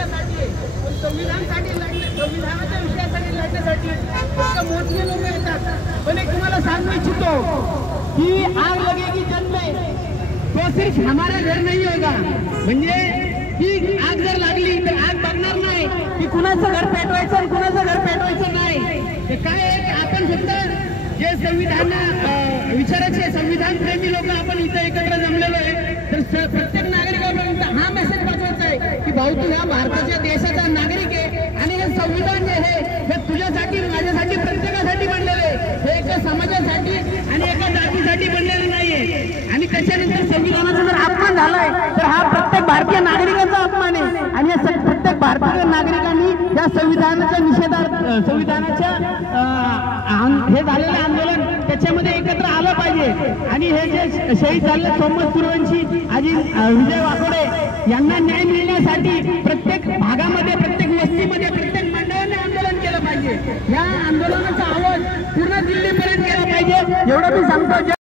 आपल्यासाठी आहे, पण संविधानाच्या विषयासाठी लढण्यासाठी फक्त मोजके लोक येतात। पण एक तुम्हाला सांगू इच्छितो की आग लगेगी जन में तो सिर्फ हमारा घर नहीं होगा, म्हणजे की आग जर लागली तर आग बघणार नाही की कुणाचं घर पेटवायचं आणि कुणाचं घर पेटवायचं नाही। ते काय आहे, आपण फक्त जे संविधान विचाराचे संविधान प्रेमी लोक आपण इथे एकत्र जमलेलो आहे, तर प्रत्येक नागरिकापर्यंत हा मेसेज पाठवायचा आहे की भाऊ तू ह्या भारताच्या देशाचा नागरिक आहे आणि हे संविधान जे आहे हे तुझ्यासाठी माझ्यासाठी प्रत्येकासाठी बनलेलं आहे, हे एका समाजासाठी आणि एका जातीसाठी बनलेलं नाहीये। आणि त्याच्यानंतर संविधानाचा जर अपमान झालाय तर हा प्रत्येक भारतीय नागरिकाचा अपमान आहे आणि या प्रत्येक भारतीय नागरिकांनी या संविधानाच्या निषेधार्थ संविधानाच्या हे झालेलं आंदोलन त्याच्यामध्ये एकत्र आलं पाहिजे। आणि हे जे शहीद झाले सोमनाथ सूर्यवंशी आजी विजय वाकोडे यांना न्याय मिळण्यासाठी प्रत्येक भागामध्ये प्रत्येक वस्तीमध्ये प्रत्येक मंडळाने आंदोलन केलं पाहिजे। या आंदोलनाचा आवाज पूर्ण दिल्लीपर्यंत गेला पाहिजे एवढं मी सांगतो।